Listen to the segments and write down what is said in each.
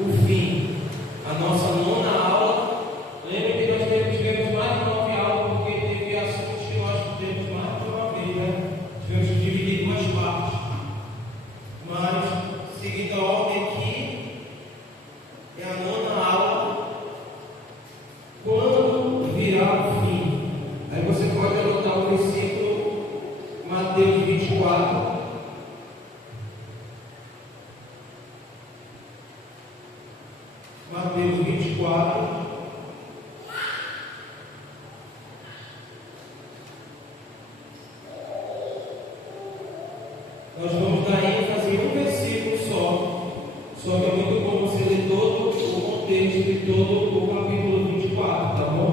o fim. A nossa nona aula, lembra que nós tivemos mais de 9 aulas, porque teve assuntos que nós tivemos mais de uma vez, né? Tivemos que dividir em duas partes. Mas, seguindo a ordem aqui, é a nona aula, quando virá o fim. Aí você pode anotar o versículo Mateus 24. Mateus 24. Nós vamos dar ênfase em um versículo só que é muito bom você ler todo o contexto de todo o capítulo 24, tá bom?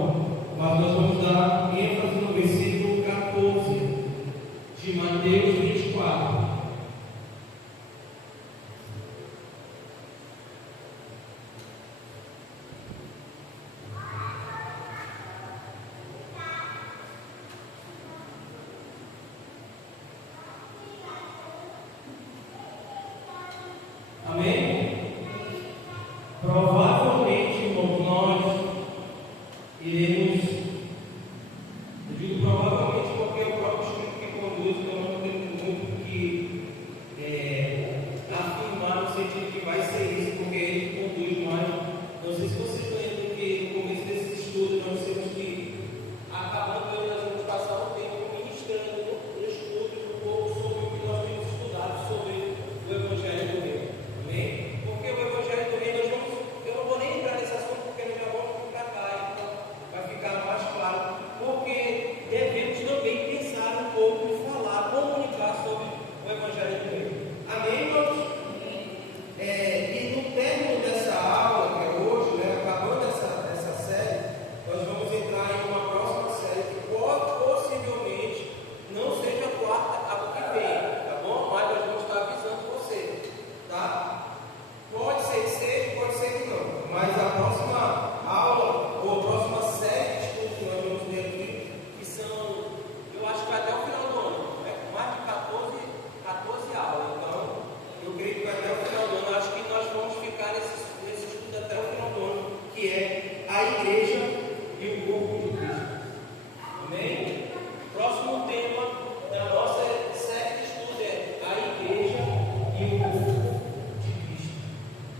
Mas nós vamos dar ênfase no versículo 14 de Mateus 24. Amém? Provavelmente, irmãos, nós iremos, eu digo provavelmente porque é o próprio Espírito que conduz, então não temos muito que afirmar no sentido que vai ser isso, porque ele conduz mais. Não sei se vocês lembram que no começo desses estudos nós temos que, acabando, nós vamos passar um tempo ministrando no estudo um pouco sobre o que nós temos estudado sobre o Evangelho do Reino. Amém? Porque o Evangelho do Reino, eu não vou nem entrar nesse assunto porque nós já vamos vir para cá, então vai ficar mais claro. Porque devemos também pensar um pouco e falar, comunicar sobre o Evangelho do Reino. Amém, irmãos? E no término dessa aula, que é hoje, né, acabando essa série, nós vamos entrar em uma próxima série que possivelmente não seja a quarta, a que vem, tá bom? Mas nós vamos estar avisando você, tá? Pode ser que seja, pode ser que não. Mas a próxima aula, ou a próxima série de estudos que nós vamos ter aqui, que são, eu acho que vai até o final do ano, né? Mais de 14 aulas. Então, eu creio que vai até o final do ano. Acho que nós vamos ficar nesse estudo até o final do ano, que é a igreja e o corpo de Cristo. Amém? Próximo tema da nossa série de estudo é a igreja e o corpo de Cristo.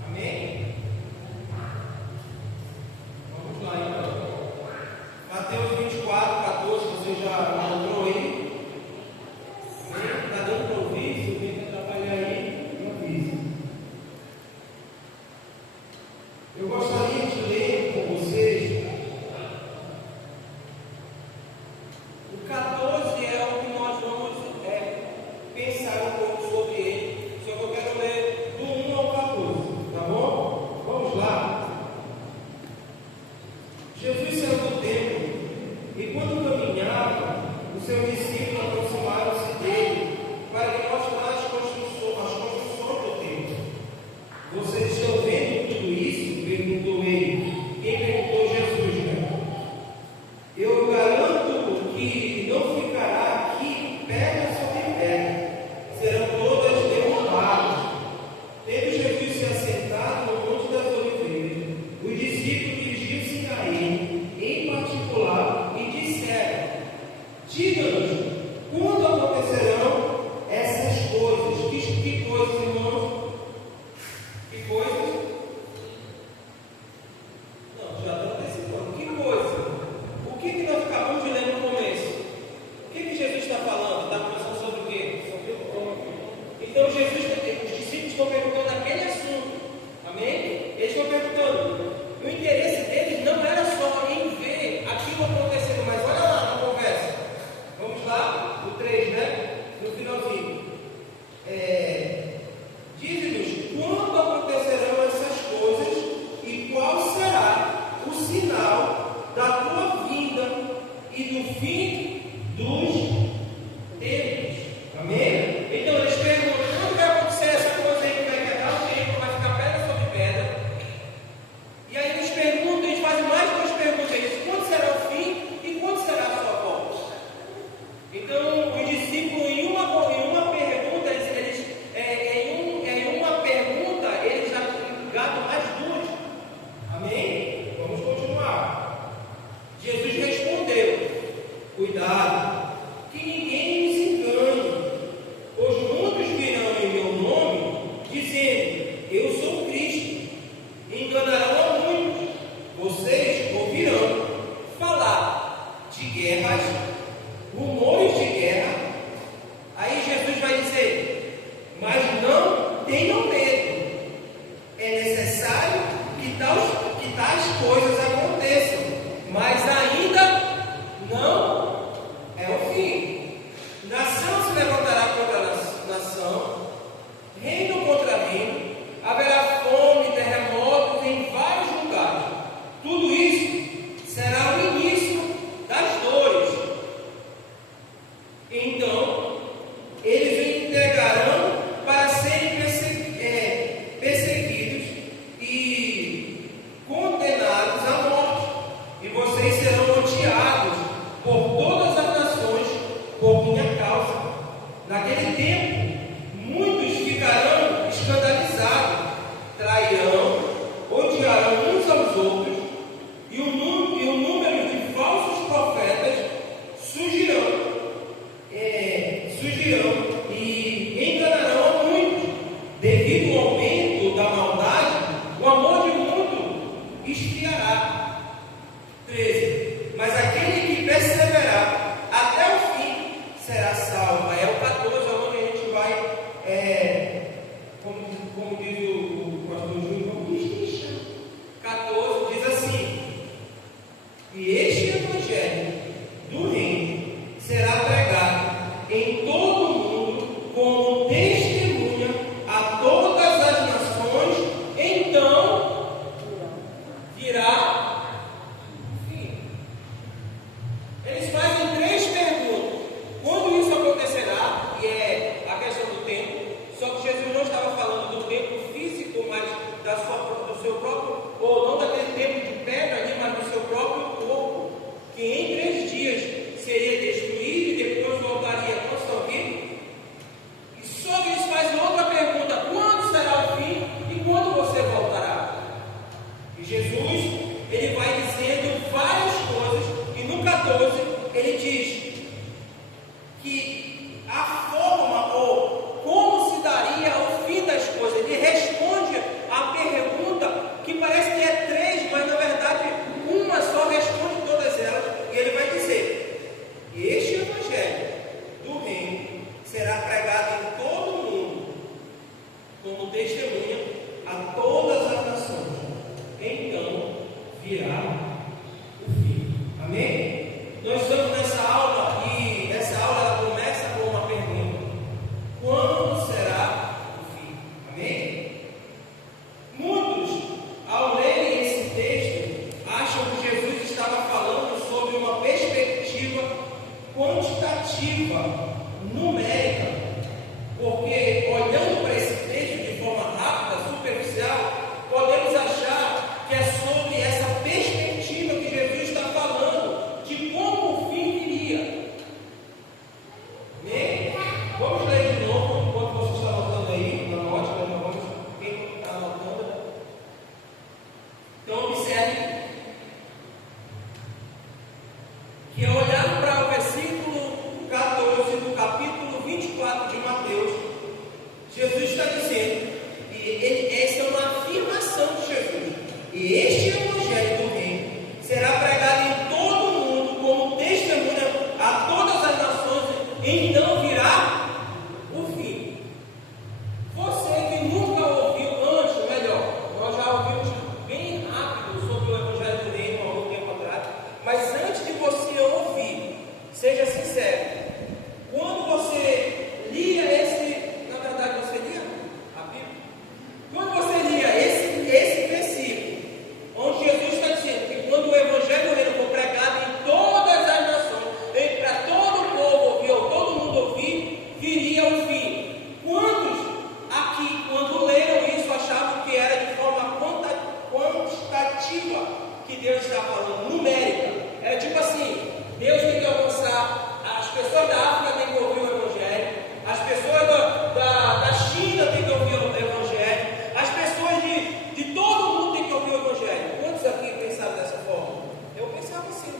Amém? Vamos lá então. Mateus 24, 14, você já encontrou aí? Amém? Está dando para ouvir? Se alguém quer atrapalhar aí, me avisa. Eu gostaria de ler com vocês. O 14 é o que nós vamos pensar um pouco sobre ele. Só que eu quero ler do 1 ao 14, tá bom? Vamos lá. Jesus saiu do templo e, quando caminhava, os seus discípulos aproximaram-se dele para lhe mostrar as construções do templo. Vocês estão vendo tudo isso? Perguntou ele. Quem perguntou necessário que tais coisas aconteçam, mas ainda não é o fim. Nação se levantará contra nação, reino contra reino, haverá fome, terremotos em vários lugares. Tudo isso será o início das dores. Então, eles o entregarão para serem perseguidos e condenados à morte. E vocês serão odiados por todas as nações por minha causa. Naquele tempo, muitos ficarão escandalizados, trairão, odiarão uns aos outros, e o número de falsos profetas surgirão e enganarão a muitos. Devido ao aumento da maldade, o amor de muito esfriará. 13. Mas aquele que perseverar até o fim será salvo. É o 14, onde a gente vai, como diz o pastor Júnior, 14 diz assim: e este evangelho do reino será pregado em todo o mundo como testemunha a todas as nações, então virá o fim. Eles fazem 3 perguntas. Quando isso acontecerá? E é a questão do tempo. Só que Jesus não estava falando do tempo físico, mas do seu próprio, ou não daquele tempo de pedra ali, mas do seu próprio corpo, que em 3 dias seria destruído e depois voltaria com sua vida. E só que eles fazem outra pergunta: quando será o fim e quando você voltará? E Jesus, ele vai dizendo várias coisas, e no 14 ele diz que a forma ou como se daria o fim das coisas. Ele responde a pergunta que parece que é 3, mas na verdade uma só responde todas elas, e ele vai dizer: este evangelho do reino será pregado em todo o mundo como testemunha a todas as nações, então virá o fim. Amém? Nós estamos nessa aula, e essa aula ela começa com uma pergunta: quando será o fim? Amém? Muitos, ao lerem esse texto, acham que Jesus estava falando sobre uma perspectiva quantitativa, numérica, porque olhando para esse texto de forma rápida, superficial, podemos achar que é sobre essa perspectiva que Jesus está falando, de como o fim viria. Amém? Vamos ler de novo, enquanto você está anotando aí, na nota, quem está anotando. Então observe que ao olhar para o versículo 14 do capítulo 24 de Mateus, Jesus está dizendo, essa é uma afirmação de Jesus: e este evangelho do reino será pregado em todo o mundo como testemunha a todas as nações, então virá o fim. Você que nunca ouviu antes, ou melhor, nós já ouvimos bem rápido sobre o evangelho do reino há algum tempo atrás, mas antes de você ouvir, seja sincero, quando você lia na verdade você lia a Bíblia, quando você lia esse versículo, onde Jesus está dizendo que quando o evangelho do reino for pregado em todas as nações, para todo o povo ouvir, ou todo mundo ouvir, viria o fim. Quantos aqui, quando leram isso, achavam que era de forma quantitativa que Deus está falando, numérica? Era tipo assim: Deus tem que alcançar, as pessoas da África têm que ouvir o evangelho, as pessoas da China têm que ouvir o evangelho, as pessoas de todo mundo têm que ouvir o evangelho. Quantos aqui pensaram dessa forma? Eu pensava assim,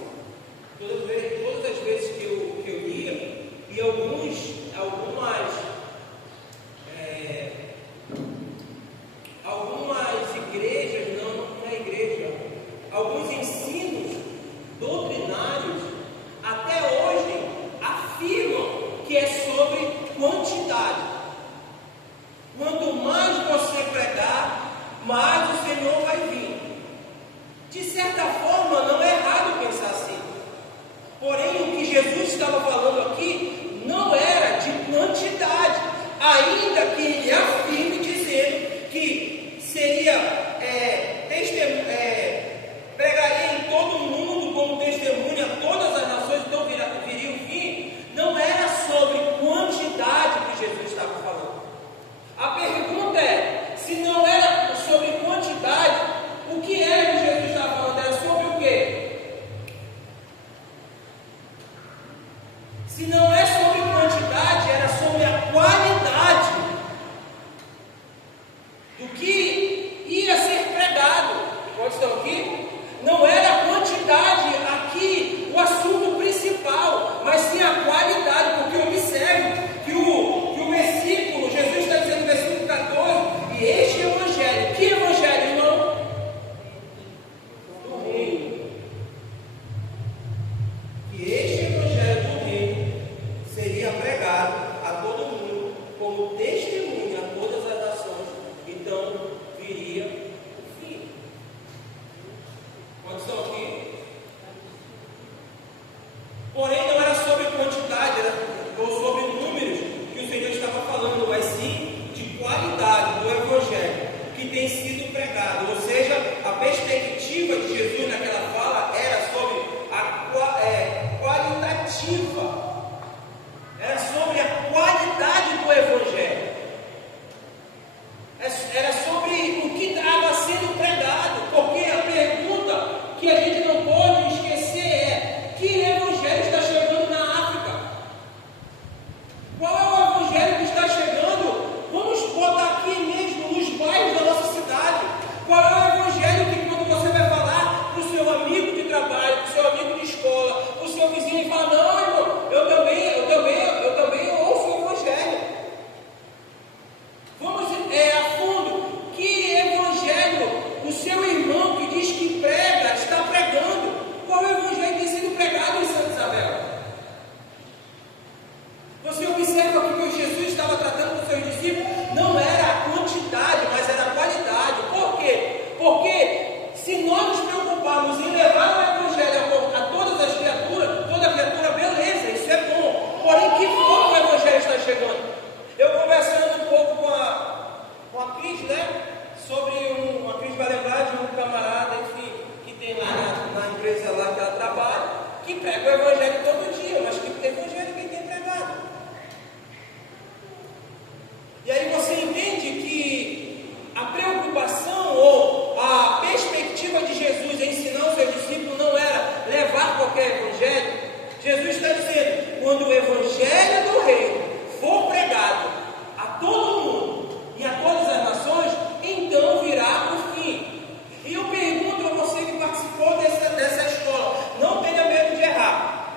todas as vezes que eu lia, e algumas igrejas, não é igreja, alguns ensinos doutrinários até hoje afirmam que é sobre quantidade. Quanto mais você pregar, mais mas o Senhor vai vir. De certa forma, não é errado pensar assim. Porém, o que Jesus estava falando aqui não era de quantidade, ainda que ele afirme dizendo que seria pregaria em todo o mundo como testemunha a todas as nações, então viria o fim. Não era sobre quantidade que Jesus estava falando. A pergunta é, se não era sobre quantidade, o que era que Jesus estava falando? Era sobre o quê? Se não é sobre quantidade, era sobre a qualidade do que ia ser pregado. Quantos estão aqui? Não era a quantidade aqui o assunto principal, mas sim a qualidade, porque observe que o versículo, Jesus está dizendo no versículo 14, e este evangelho, que evangelho, irmão? Do reino. Que este evangelho do reino seria pregado a todo mundo como testemunha a todas as nações, então viria o fim. Quantos estão aqui? Porém, não era sobre quantidade, ou sobre números que o Senhor estava falando, mas sim de qualidade do evangelho que tem sido pregado. Ou seja, a perspectiva de Jesus naquela fala era sobre a qualitativa. Era sobre a qualidade do evangelho. Era sobre o que estava sendo pregado. Porque a pergunta que a gente não pode esquecer é: que evangelho está chegando na África? Qual é o evangelho que está chegando? Vamos botar aqui mesmo nos bairros da nossa cidade. Qual é o evangelho que quando você vai falar para o seu amigo de trabalho, para o seu amigo de escola, para o seu vizinho, e fala: não, irmão, eu também ouço o evangelho. Vamos a fundo. Que evangelho o seu irmão que diz que prega está pregando? Qual é o evangelho que tem sido pregado em Santa Isabel? Você observa que o que Jesus estava tratando com os seus discípulos não era a quantidade, mas era a qualidade. Por quê? Porque se nós nos preocuparmos em levar o evangelho a todas as criaturas, toda criatura, beleza, isso é bom. Porém, que forma o evangelho está chegando? Eu conversando um pouco com a Cris, né? A Cris vai lembrar de um camarada, enfim, que tem lá na empresa lá que ela trabalha, que prega o evangelho todo dia, mas que evangelho que ele tem pregado? E aí você entende que a preocupação ou a perspectiva de Jesus em ensinar os seus discípulos não era levar qualquer evangelho. Jesus está dizendo: quando o evangelho do reino for pregado a todo mundo e a todas as nações, então virá o fim. E eu pergunto a você que participou dessa escola: não tenha medo de errar.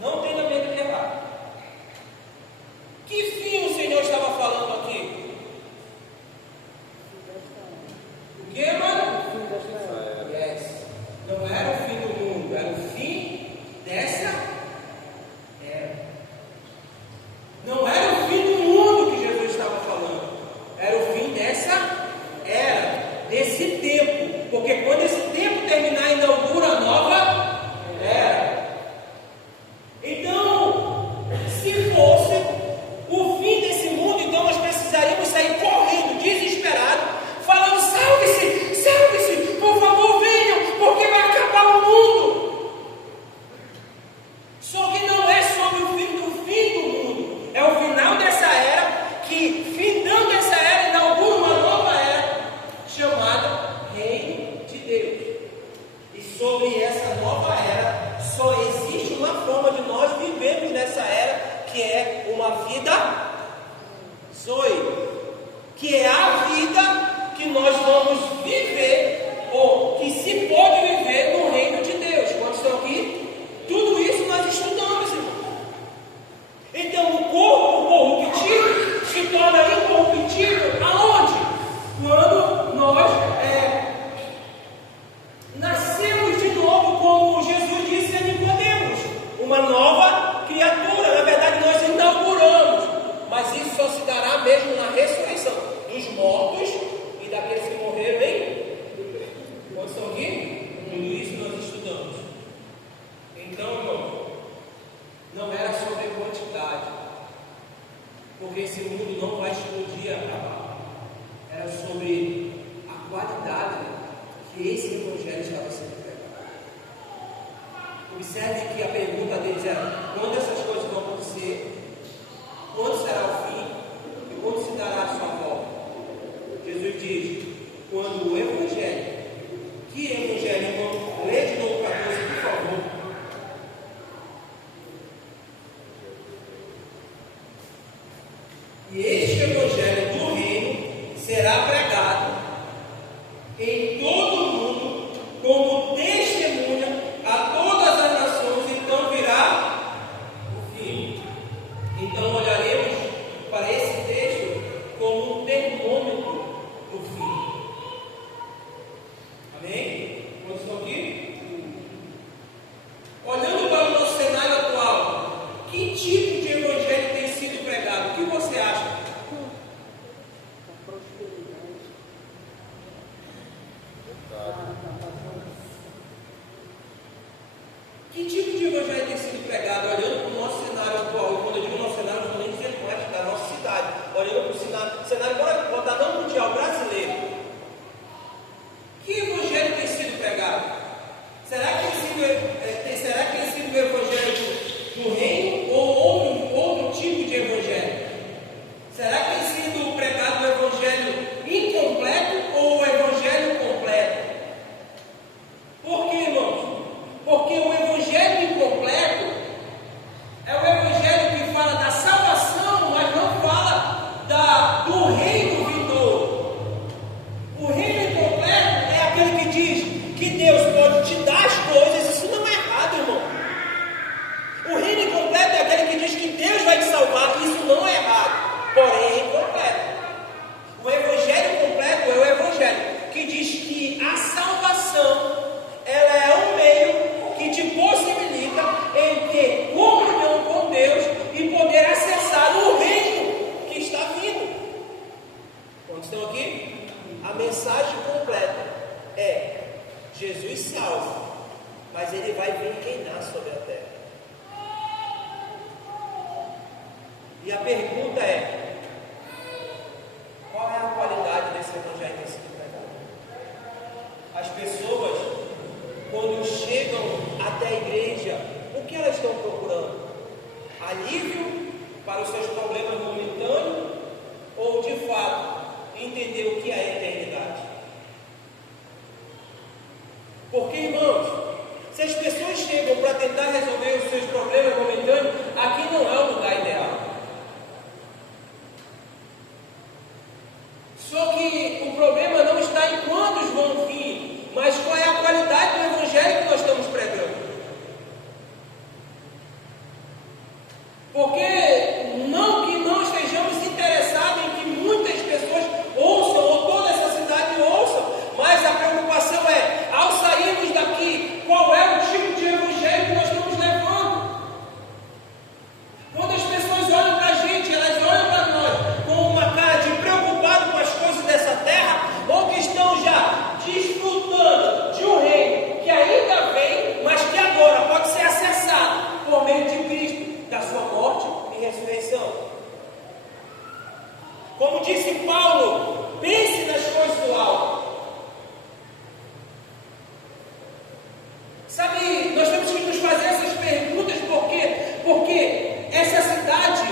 Não tenha medo de errar. Que fim o Senhor estava falando aqui? O que, mano? Yes. Não era o fim do mundo, era o fim dessa era. Não era o fim do mundo que Jesus estava falando, era o fim dessa era, desse tempo. Porque quando esse tempo terminar, inaugura a nova era. Então, se fosse o fim desse mundo, então nós precisaríamos sair correndo, desesperado, falando: salve-se, salve-se, por favor venham, porque vai acabar o mundo. Só que não é sobre o fim do mundo, é o final dessa era, que findando essa era, inaugura uma nova era, chamada Reino de Deus. E sobre essa nova era, só existe uma forma de nós vivermos nessa era, que é uma vida Zoe, que é a vida que nós vamos viver, ou que se pode viver no reino de Deus. Quantos estão aqui? Tudo isso nós estudamos, irmão. Então o corpo corruptível se torna incorruptível aonde? Quando nós nascemos de novo, como Jesus disse a Nicodemos, uma nova criatura. Na verdade, nós inauguramos, mas isso só se dará mesmo na ressurreição dos mortos e daqueles que morreram que esse evangelho estava sendo pregado. Observe que a pergunta deles era: quando essas coisas vão acontecer? Quando será o fim? E quando se dará a sua volta? Jesus diz: quando o evangelho. Que evangelho, irmão? Lê de novo 14, por favor. E este evangelho do reino será pregado em todo o mundo como testemunha a todas as nações, então virá o fim. Então olharemos para esse texto como um termômetro do fim. Amém? Quantos estão aqui? Olhando para o nosso cenário atual, que tipo de evangelho tem sido pregado? O que você acha? Que tipo de evangelho tem sido pregado? Olhando para o nosso cenário atual, e quando eu digo nosso cenário, não estou nem dizendo como é da nossa cidade. Olhando para o cenário, bora botar no mundial brasileiro. Que evangelho tem sido pregado? Será que tem sido o evangelho do reino ou outro tipo de evangelho? Será que tem sido pregado o evangelho incompleto ou o evangelho completo? Por quê, irmãos? Porque o evangelho incompleto é o evangelho que fala da salvação, mas não fala do reino vindouro. O reino incompleto é aquele que diz que Deus pode te dar as coisas. Isso não é errado, irmão. O reino incompleto é aquele que diz que Deus vai te salvar. Isso não é errado, porém é incompleto. O evangelho completo é o evangelho que diz que a salvação, ela é um meio que te possibilita em ter comunhão com Deus e poder acessar o reino que está vindo. Quantos estão aqui? A mensagem completa é: Jesus salva, mas Ele vai vir reinar sobre a terra. E a pergunta é: qual é a qualidade desse evangelho que tem sido pregado? As pessoas, quando chegam até a igreja, o que elas estão procurando? Alívio para os seus problemas momentâneos ou, de fato, entender o que é a eternidade? Porque, irmãos, se as pessoas chegam para tentar resolver os seus problemas momentâneos, aqui não é o lugar ideal. Só que o problema não está em quantos vão vir, mas qual é a qualidade do evangelho que nós estamos pregando. Porque não que não estejamos interessados em que muitas pessoas ouçam, ou toda essa cidade ouça, mas a preocupação é, ao sairmos daqui, qual é o tipo de evangelho que nós estamos levando? Quando as pessoas olham para a gente, elas olham para nós com uma cara de preocupado com as coisas dessa terra, ou que estão já desfrutando de um reino que ainda vem, mas que agora pode ser acessado por meio de Cristo, da sua morte e ressurreição. Como disse Paulo, pense nas coisas do alto. Sabe, nós temos que nos fazer essas perguntas, porque essa cidade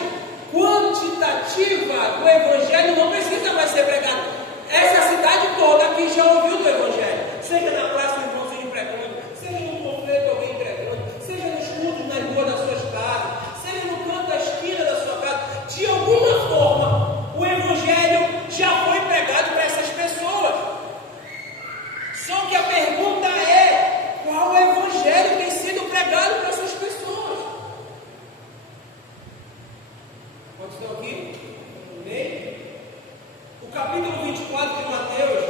quantitativa do Evangelho não precisa mais ser pregada. Essa cidade toda aqui já ouviu do Evangelho, seja na praça, irmãozinho pregando, seja no panfleto alguém pregando, seja nos cultos na rua das suas casas, seja no canto da esquina da sua casa. De alguma forma, o Evangelho já foi pregado para essas pessoas. Só que a pergunta é: qual Evangelho tem sido pregado para essas pessoas? Quantos estão aqui? Amém? O capítulo 24 de Mateus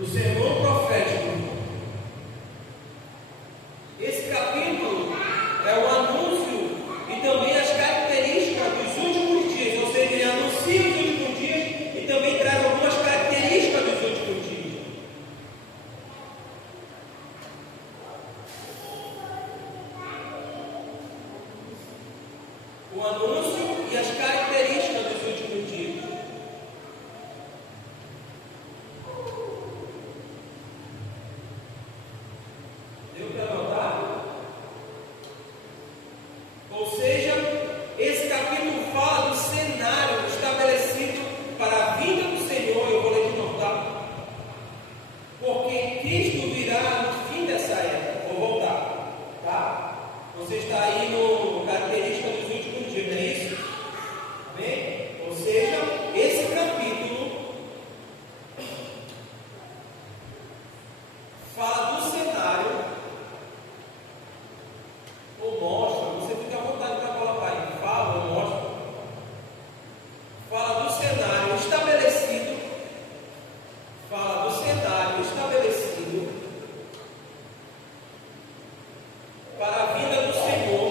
o sermão profético. Esse capítulo é o anúncio e também as características dos últimos dias, ou seja, ele anuncia os últimos dias e também traz algumas características dos últimos dias. O anúncio e as características dos últimos dias. Deu para notar? Ou seja, esse capítulo fala do cenário estabelecido para a vinda do Senhor. Eu vou ler de novo, tá? Porque Cristo virá no fim dessa época. Vou voltar, tá? Você está aí no característica dos últimos dias, não é isso? Amém? Ou seja, esse capítulo fala do cenário, ou mostra, você fica à vontade para colocar aí, fala ou mostra, fala do cenário estabelecido, para a vinda do Senhor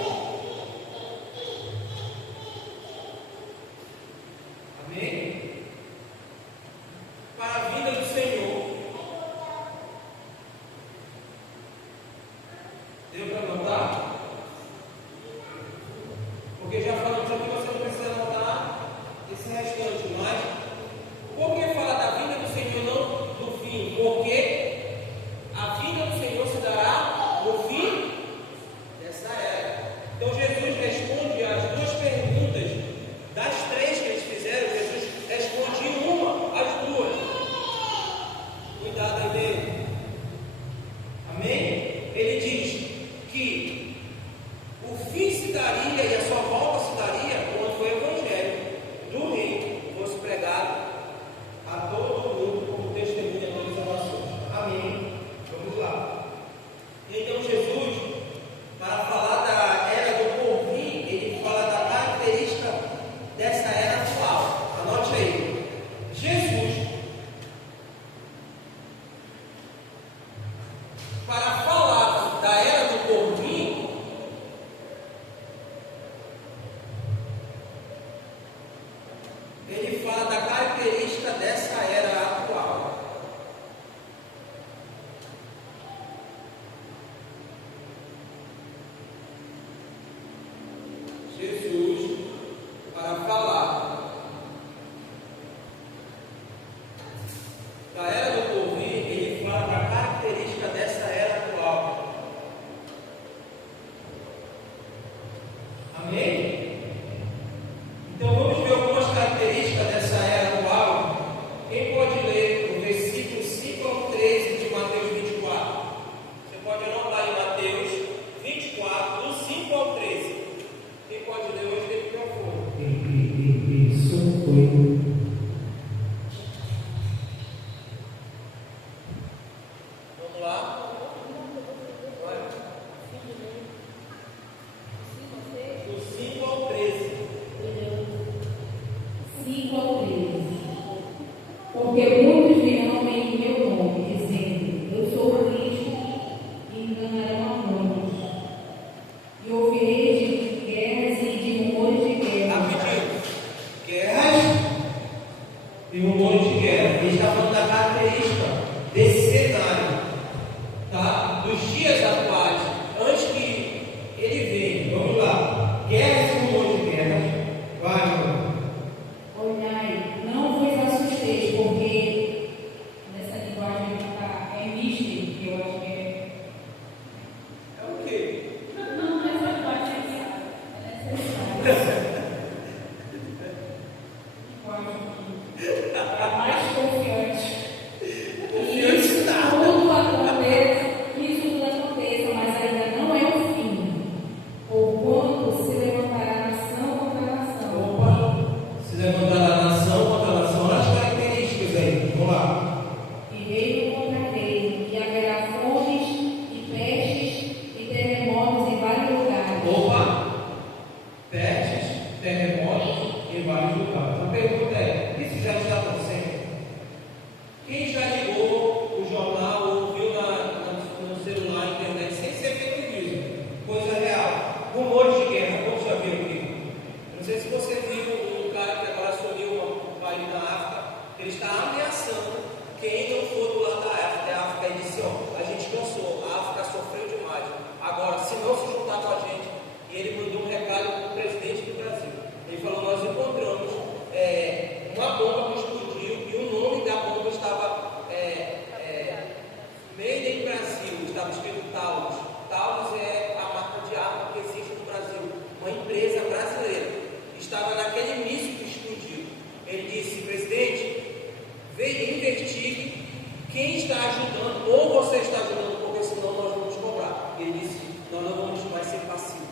está ajudando, ou você está ajudando, porque senão nós vamos cobrar. Ele disse: nós não vamos mais ser passivos.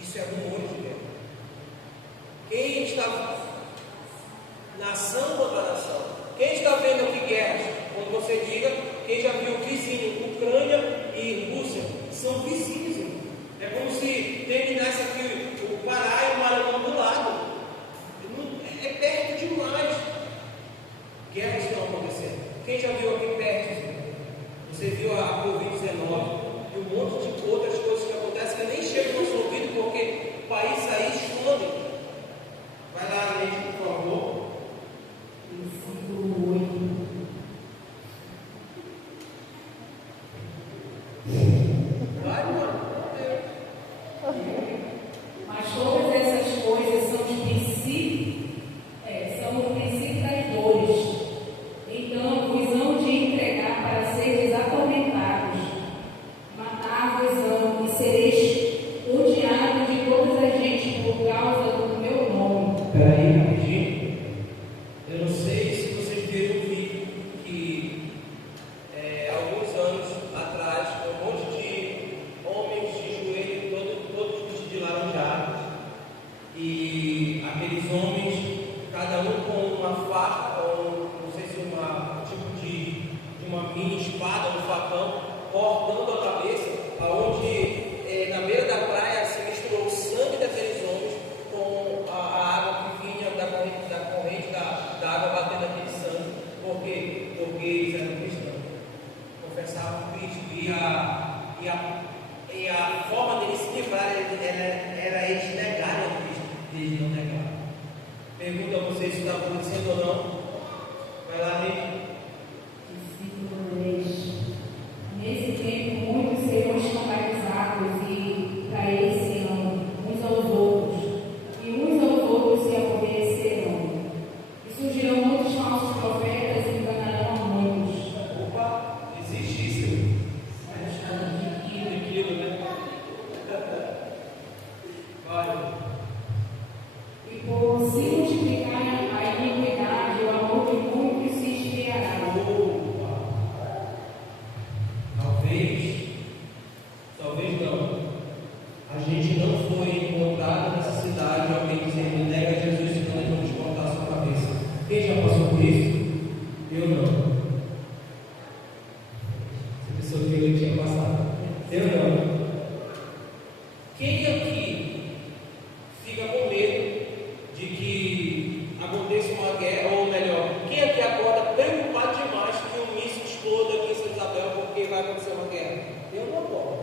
Isso é rumor de guerra. Quem está nação contra nação? Quem está vendo aqui guerras? Quando você diga, quem já viu vizinho, Ucrânia e Rússia, são vizinhos, irmão. É como se terminasse aqui o Pará e o Maranhão do lado. É perto demais. Guerras estão acontecendo. Quem já viu aqui perto, irmão? Você viu a Covid-19 e um monte de outras coisas que acontecem que nem chegam no nosso ouvido porque o país aí esconde. Vai lá, gente, por favor. Versículo 8. Vai, mano. Mas todas essas coisas são os princípios das dores. Então vos hão de entregar para seres atormentados, matar-vos-ão e sereis odiados de todas as gente por causa do meu nome. Peraí, rapidinho. Eu não sei se vocês viram o vídeo que alguns anos atrás um monte de homens de joelho todos vestidos de laranjado, e aqueles homens, cada um com uma faca, ou não sei se um tipo de uma mini espada, um facão, cortando a cabeça, aonde na beira da praia se misturou o sangue daqueles homens com a água que vinha da corrente da água batendo naquele sangue. Por quê? Porque eles eram cristãos, confessavam Cristo, e a forma deles se livrar era eles negarem a Cristo, eles não negaram. Pergunto a vocês se está acontecendo ou não. Vai lá, gente. Versículo 10. Nesse tempo muitos serão escandalizados e trair-se-ão uns aos outros, e uns aos outros se aborrecerão. E surgirão muitos falsos profetas e enganarão a muitos. Opa, existe isso. Aquilo, né? Vai. E por se multiplicar a iniquidade, o amor de muitos se esfriará. Talvez não. A gente não foi encontrado nessa cidade alguém dizendo: nega Jesus, senão nós vamos cortar a sua cabeça. Quem já passou por isso? Eu não. Essa pessoa que eu tinha passado. Eu não. Quem aqui fica com medo de que aconteça uma guerra, ou melhor, quem aqui acorda preocupado demais que um míssil exploda aqui em Santa Isabel porque vai acontecer uma guerra? Eu não acordo.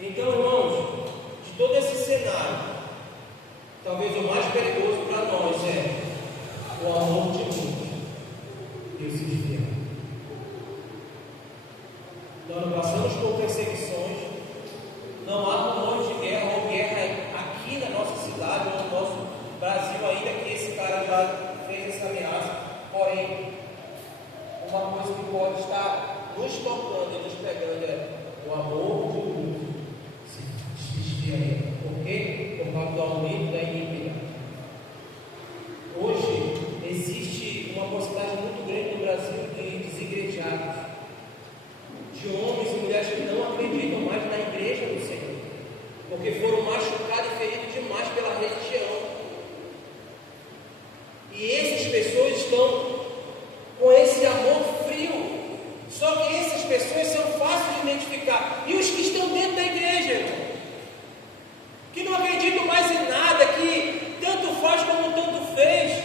Então, irmãos, de todo esse cenário, talvez o mais perigoso para nós é o amor de muitos. Deus se desvia. Nós passamos por perseguições, não há rumores de guerra ou guerra aqui na nossa cidade, ou no nosso Brasil, ainda que esse cara já fez essa ameaça. Porém, uma coisa que pode estar nos tocando e nos pegando é o amor de muitos se desvia. Por quê? Por causa do aumento da iniquidade. Hoje existe uma porcentagem muito grande no Brasil de desigrejados, de homens e mulheres que não acreditam mais na igreja do Senhor, porque foram machucados e feridos demais pela religião. E essas pessoas estão com esse amor frio. Só que essas pessoas são fáceis de identificar. E os que estão dentro da igreja, irmão, que não acreditam mais em nada, que tanto faz como tanto fez,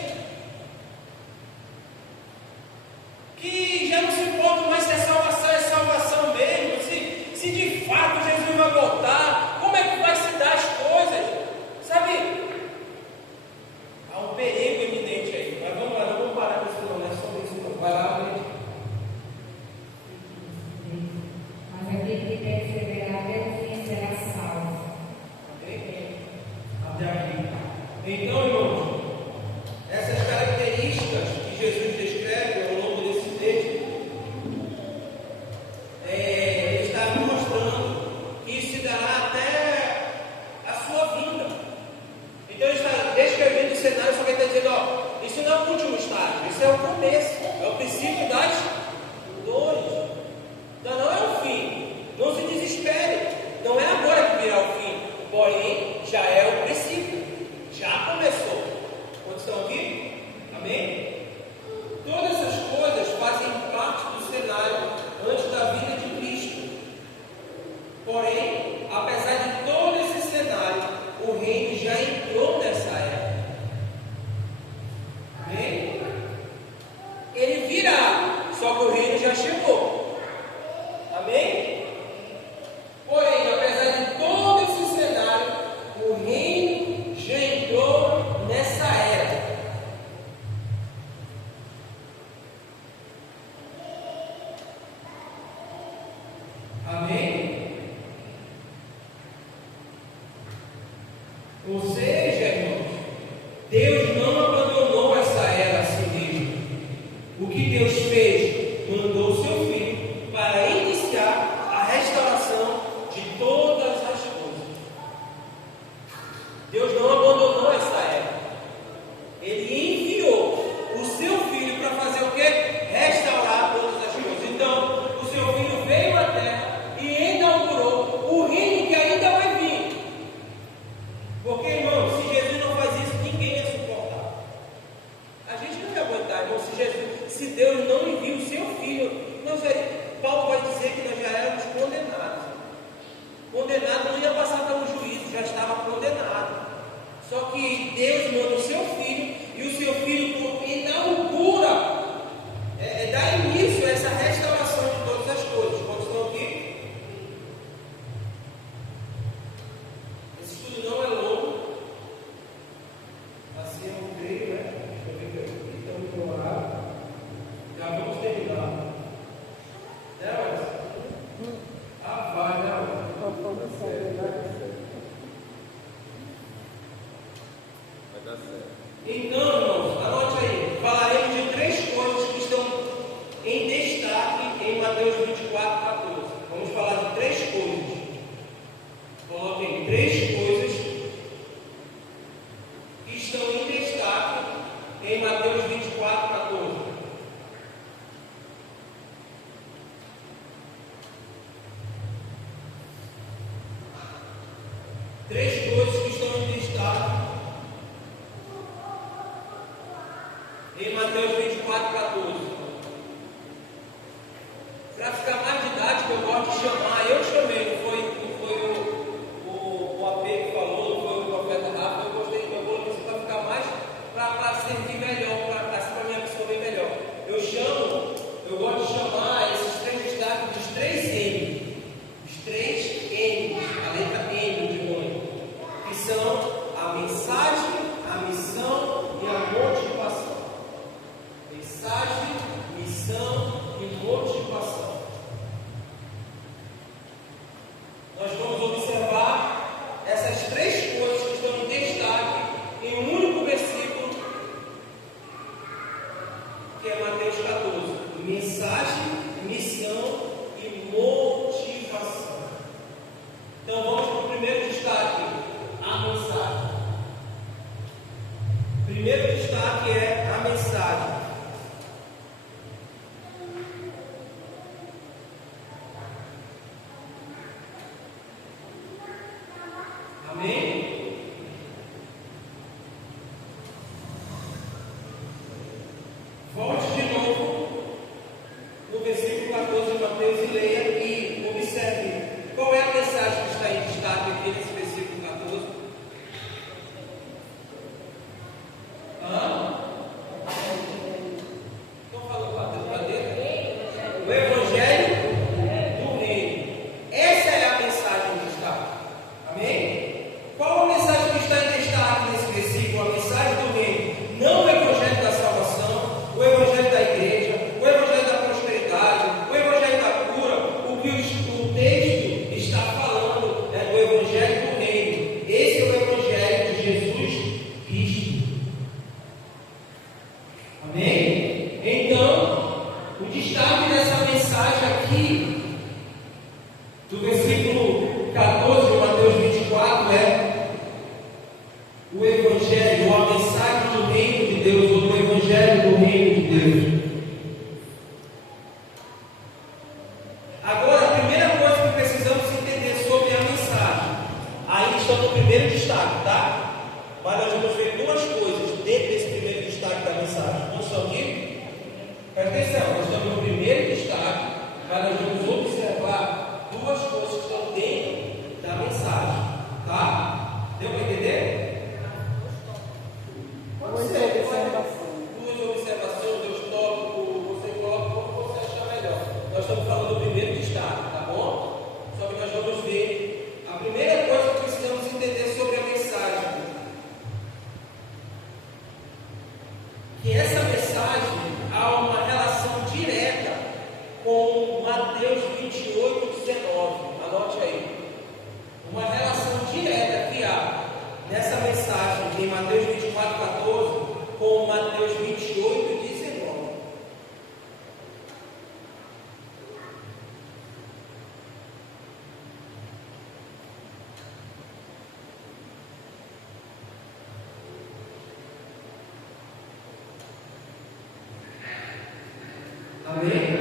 que já não se importa mais se a salvação é salvação mesmo, se de fato Jesus vai voltar, como é que vai se dar as coisas, sabe? Há um perigo iminente aí, mas vamos lá, não vamos parar com isso não, é sobre isso não. Vai lá, gente. Mas aquele que perseverar até o fim será salvo. Até aqui. Então, irmãos, essas características que Jesus descreve ao longo desse texto, ele está mostrando que isso se dará só que o reino já chegou. Amém? Porém, apesar de todo esse cenário, o reino já entrou nessa era. Amém? Ou seja, irmãos, Deus não abandonou essa era a si mesmo. O que Deus fez? Mandou o seu Filho para iniciar a restauração de todas as coisas. Deus não abandonou essa era. Ele enviou o seu Filho para fazer o quê? Restaurar todas as coisas. Então, o seu Filho veio à terra e inaugurou o reino que ainda vai vir. Porque, irmão, se Jesus não faz isso, ninguém ia suportar. A gente não ia aguentar, irmão. Se Deus não envia o seu Filho, Paulo vai dizer que nós já éramos condenados. Condenado não ia passar pelo juízo, já estava condenado. Só que Deus manda o seu Filho, e o seu Filho inaugura, dá início a essa restauração de todas as coisas. Quantos estão aqui? Esse estudo não é longo. Assim eu creio, né? Deixa eu ver aqui. Estamos no horário. Já vamos terminar. Né, Marcos? Vai, né, Marcos? Vai dar certo. Então, irmãos, anote aí. Falaremos de três coisas que estão em destaque em Mateus 24:14. Vamos falar de três coisas. Coloquem três coisas que estão em destaque em Mateus 24:14. Três coisas que estão em destaque em Mateus 24:14. Para ficar mais didático, eu gosto de chamar, eu chamei, não foi o AP que falou, não foi o profeta Rafa, eu coloquei isso para ficar mais, para servir melhor, para me absorver melhor. Eu gosto de chamar esses três destaques dos três N. Os três N, a letra N de mãe, que são a mensagem, a missão e a motivação. Mensagem, missão e motivação. Nós vamos observar essas três coisas que estão em destaque em um único versículo, que é Mateus 14. Mensagem, missão e motivação. Então vamos para o primeiro destaque, a mensagem. O primeiro destaque é a mensagem. Amém? Volte de novo no versículo 14 de Mateus e leia e observe qual é a mensagem que está em destaque aqui nesse versículo 14. Estão falando para dentro? O Evangelho do Reino. Essa é a mensagem em destaque. Amém? Qual a mensagem que está em destaque nesse versículo? A mensagem do reino. Não o evangelho da salvação, o evangelho da igreja, o evangelho da prosperidade, o evangelho da cura. O que o texto está falando é do evangelho do reino. Esse é o evangelho de Jesus Cristo. Amém? Então, o destaque dessa mensagem aqui, do versículo 14 de Mateus 24, é o Evangelho, a mensagem do reino de Deus, ou do Evangelho do reino de Deus. Agora, a primeira coisa que precisamos entender sobre a mensagem, aí está no primeiro destaque, tá? Mas nós vamos ver duas coisas dentro desse primeiro destaque da mensagem. Não são aqui? Presta atenção, nós estamos no primeiro destaque, mas nós vamos Nós estamos falando do primeiro destaque, tá bom? Só que nós vamos ver a primeira coisa que precisamos entender sobre a mensagem. Que essa mensagem há uma relação direta com Mateus 28, 19. Anote aí. Uma relação direta que há nessa mensagem em Mateus 24, 14 com Mateus 28, 19. Amém?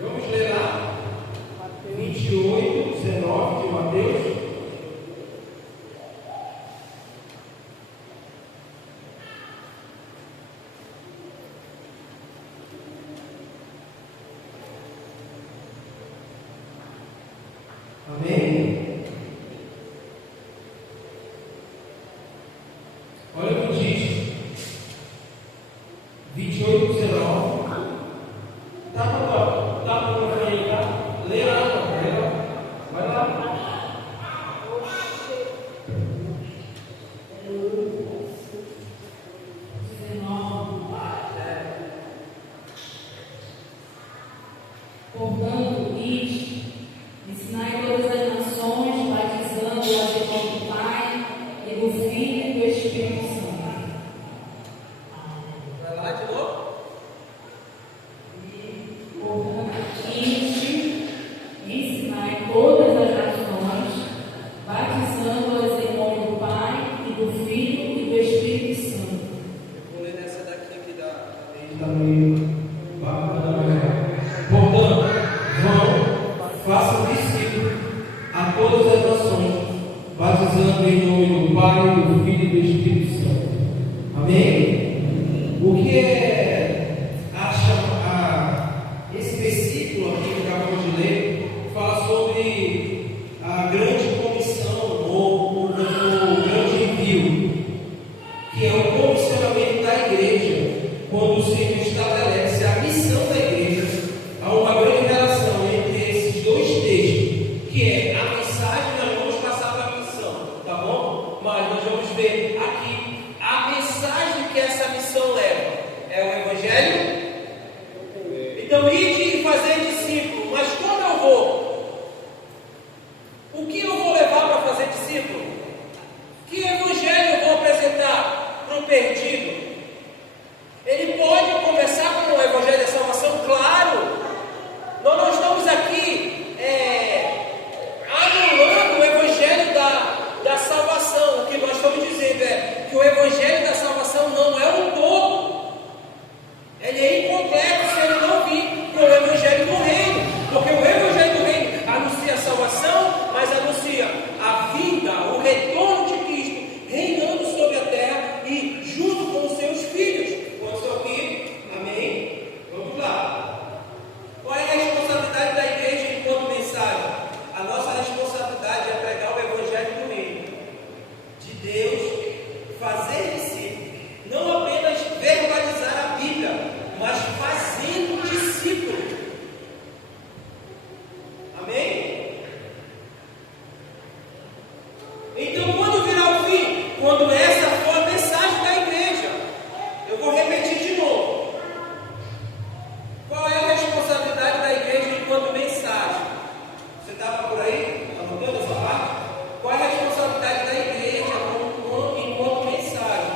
Vamos ler lá. 28, 19 de Mateus. Amém? Olha o que diz. 28, 19. Tá para frente, tá? Lê lá, vai lá. Portanto, ide, ensinai todas as nações, batizando-as em nome do Pai, e do Filho e do Espírito Santo. Vai lá de novo. Portanto, ide, ensinai todas as nações, batizando-as em nome do Pai, e do Filho e do Espírito Santo. Vou ler nessa daqui que dá. Está meio bacana. Portanto, vão, façam discípulos a todas as nações, batizando em nome do Pai, do Filho e do Espírito Santo. Amém? O que é esse versículo aqui que acabamos de ler fala sobre a grande comissão ou o grande envio, que é o comissionamento da igreja, quando o Senhor estabelece a missão da igreja. Há uma grande relação entre esses dois textos, que é a mensagem. Nós vamos passar para a missão, tá bom? Mas nós vamos ver aqui a mensagem que essa missão leva. É o Evangelho? Então, ide e fazer discípulo. Mas como eu vou? O que eu vou levar para fazer discípulo? Que evangelho eu vou apresentar para o perdido? Ele pode começar com o evangelho da salvação, claro. Nós não estamos aqui anulando o evangelho da salvação. O que nós estamos dizendo é que o evangelho da salvação não é um todo. Ele é incompleto se ele não vir com o evangelho do reino. Porque o evangelho do reino anuncia a salvação, mas anuncia a vinda, o retorno de Cristo, reinando sobre a terra e junto com os seus filhos. Quantos estão aqui? Amém? Vamos lá. Qual é a responsabilidade da igreja enquanto mensagem? A nossa responsabilidade é pregar o evangelho do reino de Deus, fazer discípulos, não apenas verbalizar a Bíblia, mas fazendo discípulos. Amém? Então, quando virá o fim? Quando essa for a mensagem da igreja. Eu vou repetir de novo. Qual é a responsabilidade da igreja enquanto mensagem? Você estava por aí? Anotando essa parte? Qual é a responsabilidade da igreja enquanto mensagem?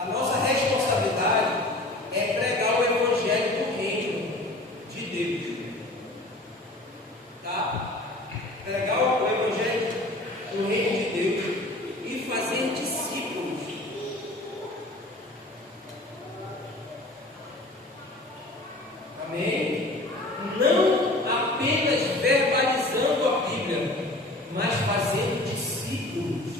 A nossa responsabilidade é pregar o evangelho do reino de Deus. Tá? Pregar o evangelho do reino de Deus e fazer discípulos. Amém? Não apenas verbalizando a Bíblia, mas fazendo discípulos.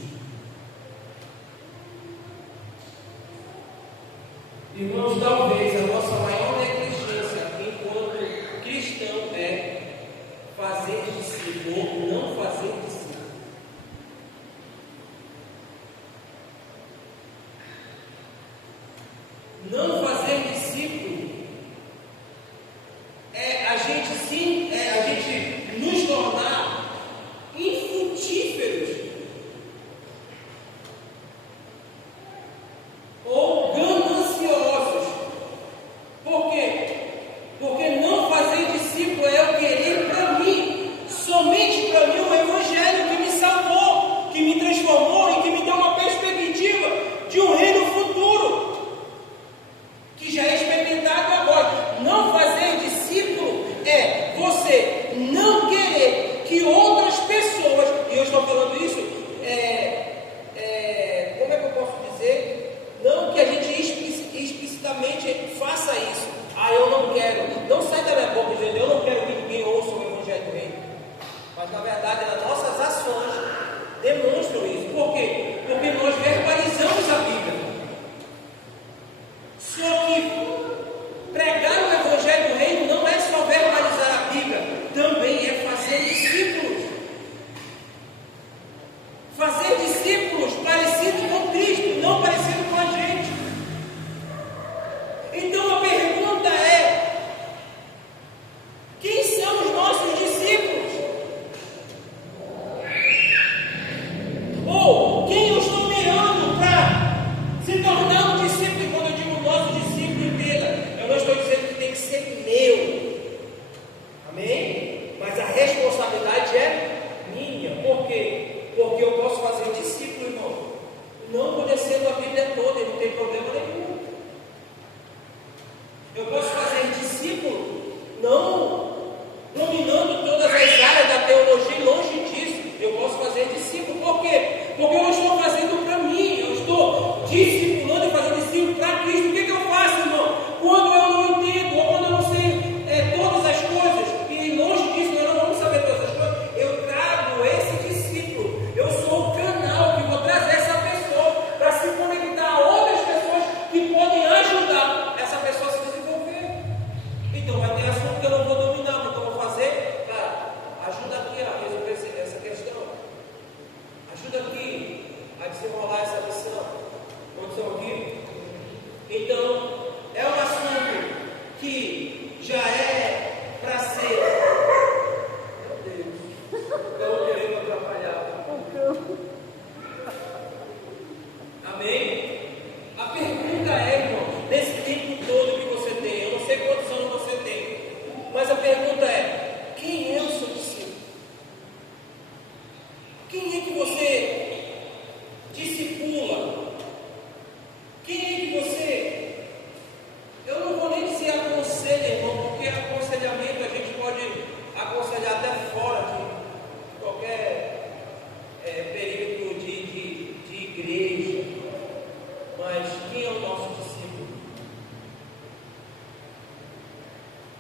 Irmãos, talvez a nossa maior negligência enquanto cristão é fazer discípulo ou não fazer discípulo. Não fazer discípulo é a Mas na verdade as nossas ações demonstram isso. Por quê? Porque nós verbalizamos a Bíblia. Só que pregar o Evangelho do Reino não é só verbalizar a Bíblia, também é fazer discípulos. Fazer discípulos parecidos com Cristo, não parecidos com a gente. Então a pergunta é: quem são os nossos discípulos? Ou quem eu estou mirando para se tornar um discípulo? E quando eu digo nosso discípulo, entenda, eu não estou dizendo que tem que ser meu. Amém? Mas a responsabilidade é minha. Por quê? Porque eu posso fazer discípulo, irmão, não conhecendo a Bíblia toda, e não tem problema nenhum. Eu posso fazer discípulo não dominando todas as áreas da teologia, longe disso. Eu posso fazer discípulo, por quê? Porque eu não estou fazendo para mim, eu estou discipulando e fazendo discípulo para Cristo. O que eu faço, irmão? Quando eu não entendo, ou quando eu não sei todas as coisas, e longe disso nós não vamos saber todas as coisas, eu trago esse discípulo. Eu sou o canal que vou trazer essa pessoa para se conectar a outras pessoas que podem ajudar essa pessoa a se desenvolver. Então vai ter assunto que eu não vou dominar, mas o que eu vou fazer? Cara, ajuda aqui a resolver essa questão. Ajuda aqui a desenrolar essa missão. Todos estão aqui? Então, é um assunto que já é para ser. Meu Deus, estão querendo atrapalhar. Amém? A pergunta é, irmão, nesse tempo todo que você tem, eu não sei quantos anos você tem, mas a pergunta é: quem é o seu discípulo? Quem é que você discipula? Quem é que você... Eu não vou nem dizer aconselha, irmão, porque aconselhamento a gente pode aconselhar até fora de qualquer período de igreja. Mas quem é o nosso discípulo?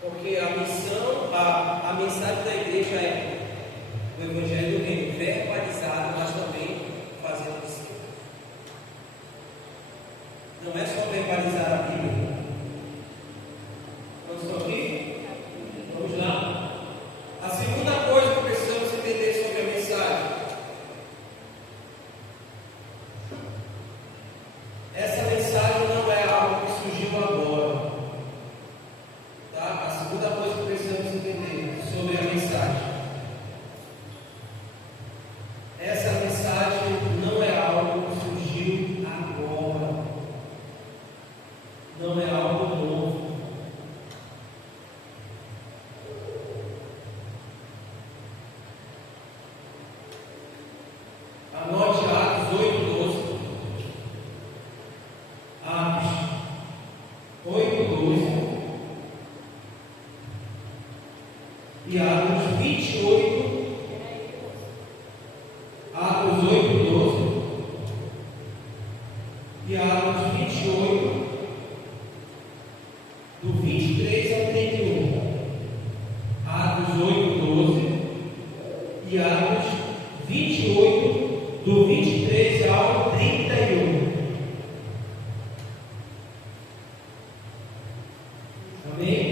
Porque a missão, a mensagem da igreja é o Evangelho do Reino verbalizado, mas também fazendo discípulo. Não é só verbalizar a Bíblia. Vamos estão aqui? Vamos lá. A segunda coisa que precisamos entender sobre a mensagem. Essa mensagem não é algo que surgiu agora. Tá? A segunda coisa que precisamos entender sobre a mensagem. Essa mensagem não é algo que surgiu agora. Não é algo novo. Anote Atos 8:12. Atos 8:12 e Atos 28. Atos 8:12 e Atos 28, do 23 ao 31. Atos 8:12 e Atos 28, do 23 ao 31. Amém?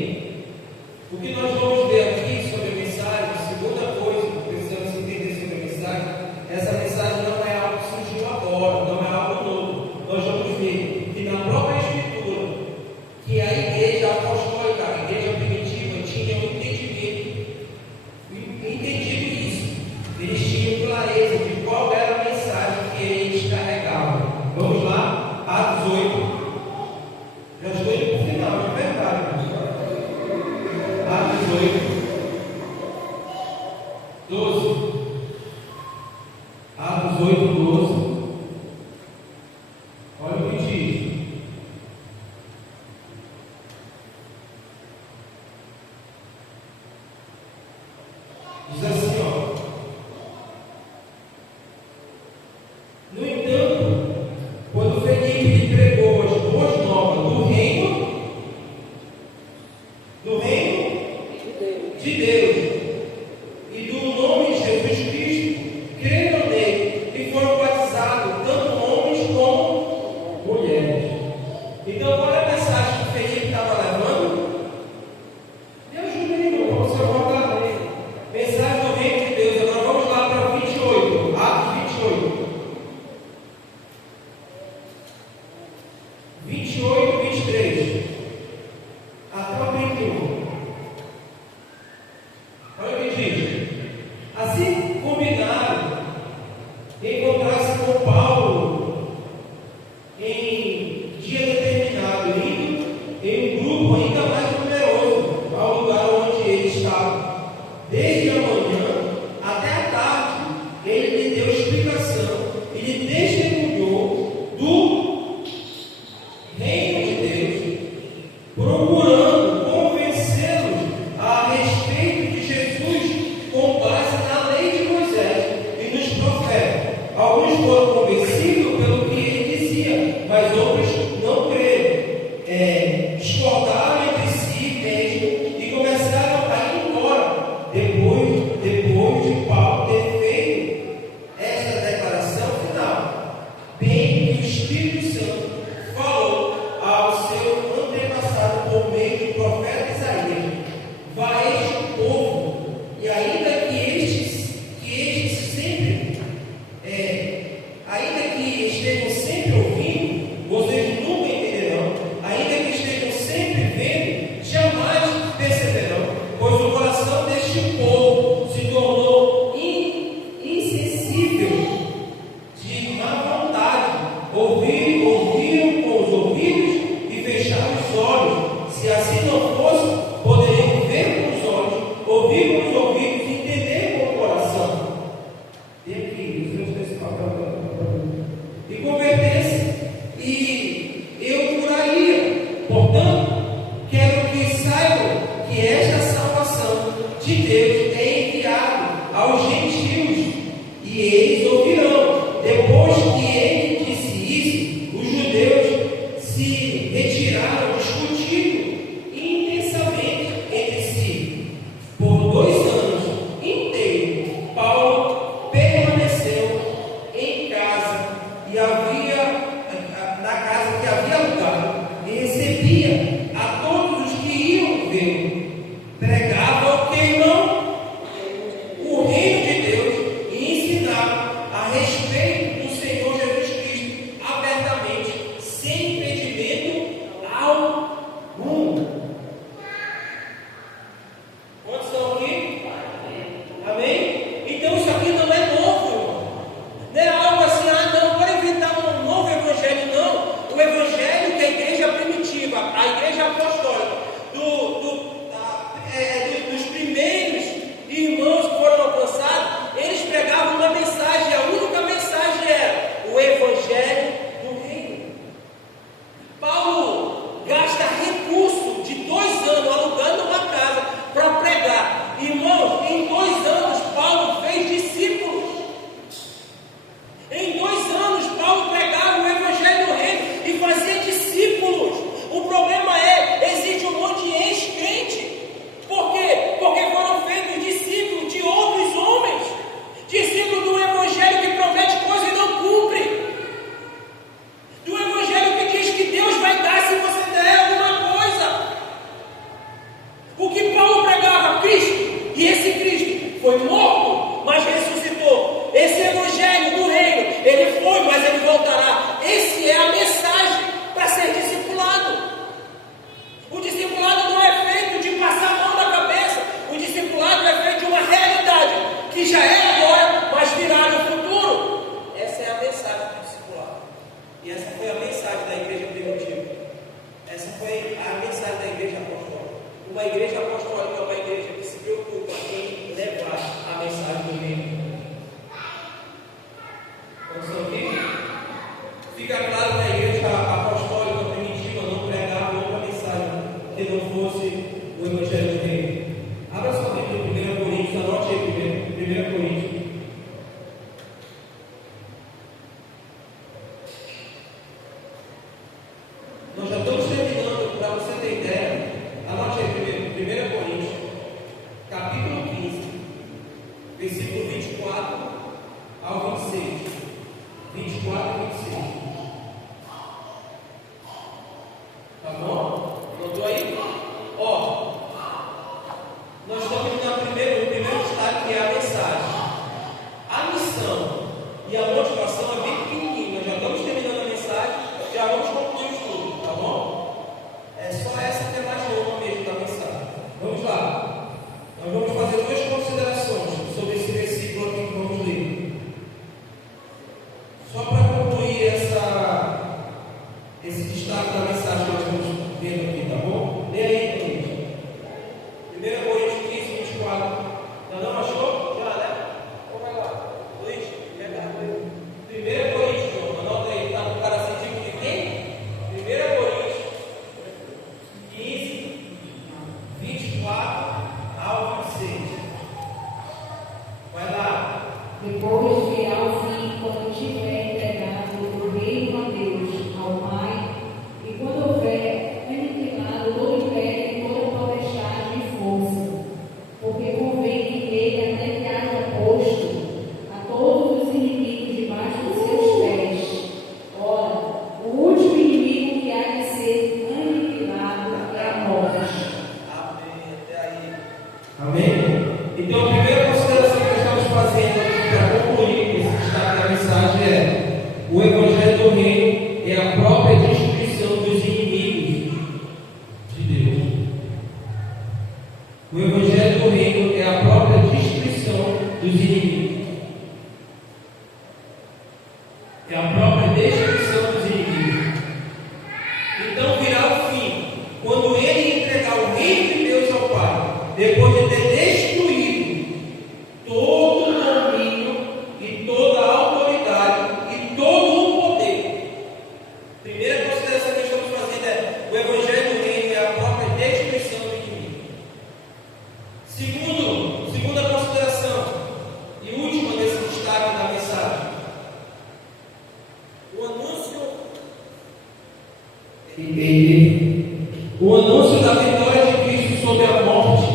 O que nós vamos ver aqui sobre a mensagem, a segunda coisa que precisamos entender sobre a mensagem, essa mensagem não é algo que surgiu agora, não é algo novo. Nós vamos ver que na própria Escritura, que a igreja apostólica, a igreja primitiva, tinha um entendimento, entendido isso. Eles tinham clareza de qual era a mensagem que eles carregavam. Vamos lá? Atos 8. Já estou indo para o final, não é verdade? Atos 8, 12. Atos 8:12. Olha o que diz. Diz assim, ó. No entanto, quando Felipe lhe pregou as boas novas do reino de Deus e do nome de que esta salvação de Deus é enviada aos gentios, e eles ouvirão. Depois que ele disse isso, os judeus se retiraram discutindo intensamente entre si. Por 2 anos inteiros, Paulo permaneceu em casa na casa que havia alugado, e recebia a todos os que iam ver. Pregava o que, irmão? O reino de Deus, e ensinava a respeito do Senhor Jesus Cristo abertamente, sem impedimento algum. Quantos estão aqui? Amém? Então isso aqui não é novo, irmão. Não é algo assim, não, para inventar um novo evangelho, não. O evangelho que a igreja primitiva, a igreja apostólica, dos primeiros irmãos que foram alcançados, eles pregavam uma mensagem, a única mensagem era o evangelho do reino. Paulo gasta recurso de 2 anos alugando uma casa para pregar. Irmãos, em 2 anos Paulo fez discípulos. Em 2 anos Paulo pregava o evangelho do reino e fazia discípulos. O problema existe um monte de ex-crente. Por quê? Porque foram feitos discípulos de outros homens, discípulos do evangelho que promete coisa e não cumpre, do evangelho que diz que Deus vai dar se você der alguma coisa. O que Paulo pregava? Cristo. E esse Cristo foi morto, mas ressuscitou. Esse evangelho do reino, ele foi, mas ele voltará. Essa é a mensagem para ser discipulado. O discipulado não é feito de passar a mão na cabeça. O discipulado é feito de uma realidade que já é agora, mas virá no futuro. Essa é a mensagem do discipulado. E essa foi a mensagem da igreja primitiva. Essa foi a mensagem da igreja apostólica. Uma igreja apostólica é uma igreja que se preocupa em levar a mensagem do reino. Estão aqui? Fica claro que a igreja apostólica primitiva não pregava outra mensagem que não fosse o evangelho do reino. Abra sua Bíblia em 1 Coríntios, anote aí 1 Coríntios. Nós já estamos terminando, para você ter ideia. Anote aí 1 Coríntios, capítulo 15, versículo 24 ao 26. 24 e 26. Tá bom? Notou aí? Ó, nós estamos no primeiro destaque, que é a mensagem. A missão e a motivação é bem pequenininha. Nós já estamos terminando a mensagem, já vamos concluir o estudo, tá bom? É só essa que é mais longa mesmo da mensagem. Vamos lá. Nós vamos fazer 2 considerações sobre esse versículo aqui que vamos ler. Só para concluir esse destaque da mensagem que nós estamos vendo aqui, tá bom? Leia aí, gente. 1 Coríntios 15, 24. Não achou? Já, né? Então vai lá. Luiz, pega aí. 1 Coríntios, anota aí, tá no cara sentido de quem? 1 Coríntios 15, 24 ao 26. Vai lá. Depois virá o fim, quando tiver entregado o reino a Deus, ao Pai, e quando houver aniquilado todo império e toda potestade e força, porque convém que ele até que haja posto a todos os inimigos debaixo dos seus pés. Ora, o último inimigo que há de ser aniquilado é a morte. Amém. Até aí. Amém? Então, a primeira consideração que nós estamos fazendo aqui para concluir esse destaque da mensagem é: o Evangelho do Reino é a própria destruição dos inimigos de Deus. O Evangelho do Reino é a própria destruição dos inimigos. É a própria destruição dos inimigos. Então virá o fim, quando ele entregar o reino de Deus ao Pai, depois de ter destruído todo o domínio e toda a autoridade e todo o poder. Primeira consideração que estamos fazendo é: o Evangelho do Reino é a própria destruição do inimigo. da vitória de Cristo sobre a morte.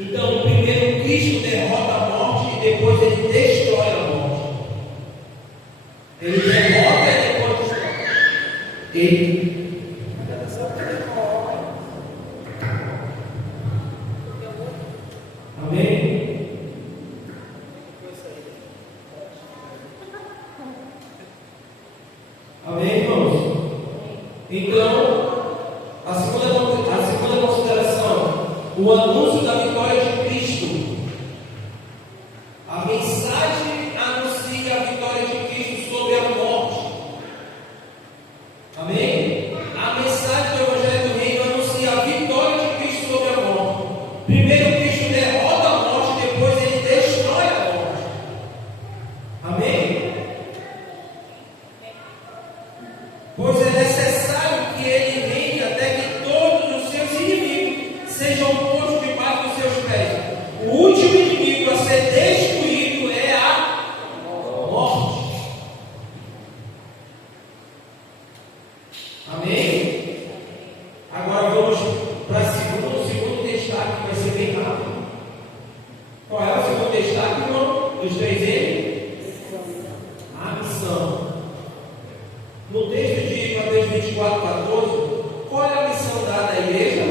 Então, primeiro Cristo derrota a morte e depois ele destrói a morte. Ele derrota e depois destrói. Amém? Amém, irmãos? Então, a segunda consideração, o anúncio da vitória de Cristo. A mensagem anuncia a vitória de Cristo sobre a morte. Amém? A mensagem do Evangelho do Reino anuncia a vitória de Cristo sobre a morte. Primeiro Cristo derrota a morte, depois ele destrói a morte. Amém? Pois é necessário que ele reine até que todos os seus inimigos sejam postos debaixo dos seus pés. O último inimigo a ser destruído é a morte. Amém? Agora vamos para o segundo destaque, que vai ser bem rápido. Qual é o segundo destaque, irmão? Dos 3 N? A missão. No texto de Mateus 24:14, qual é a missão dada à igreja?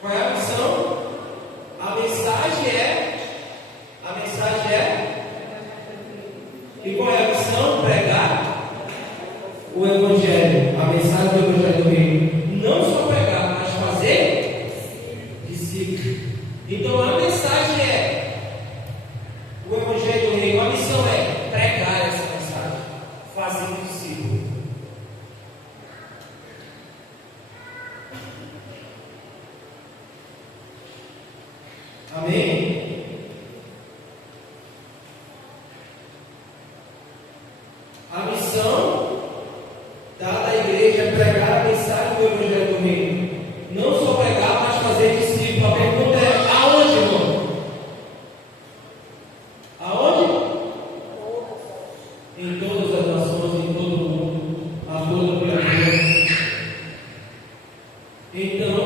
Qual é a missão? A mensagem é. E qual é a missão? Pregar o Evangelho, a mensagem do Evangelho do Reino. Não só pregar, mas fazer discípulos. Então a mensagem é o Evangelho do Reino. A missão é pregar essa mensagem, fazer discípulos. Amém? A missão dada à igreja é pregar a mensagem do Evangelho do Reino. Não só pregar, mas fazer discípulo. A pergunta é: aonde, irmão? Aonde? Em todas as nações, em todo o mundo, a todo o planeta. Então,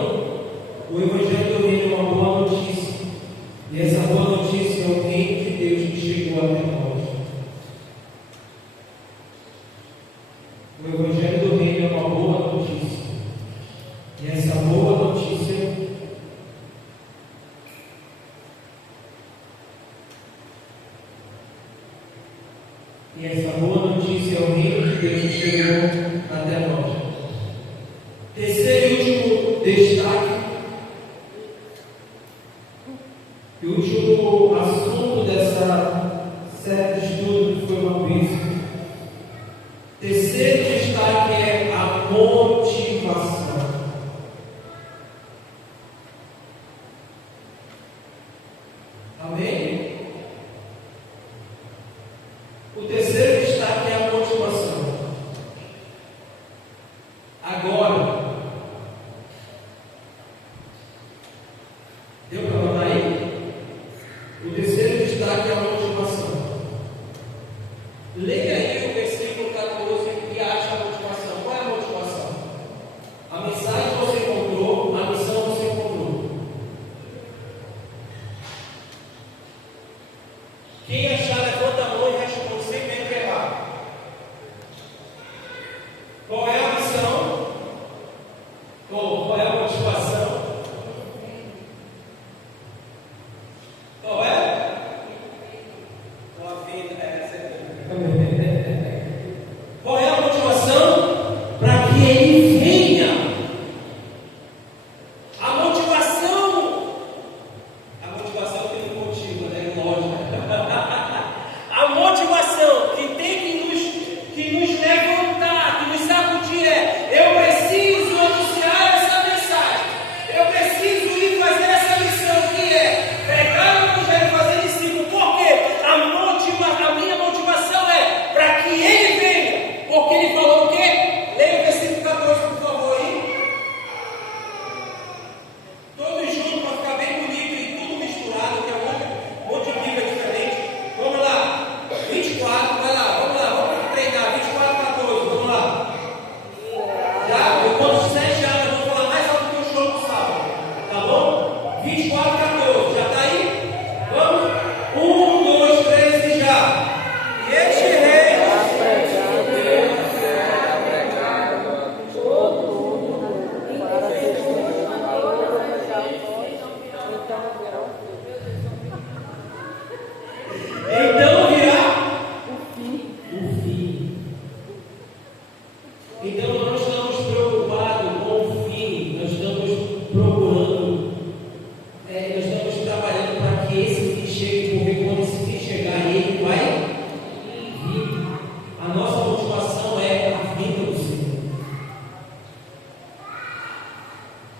o Evangelho do Reino é uma boa notícia. E essa boa notícia é o reino de Deus que chegou até nós. O Evangelho do Reino é uma boa notícia. E essa boa notícia é o reino de Deus que chegou até nós. Terceiro e último destaque, e o último assunto dessa série de estudos foi uma bênção. Terceiro destaque é a motivação. Amém? O terceiro destaque é a motivação. Agora, deu para notar aí? O terceiro destaque é a motivação. Leia aí o versículo 14 e acha a motivação. Qual é a motivação? A mensagem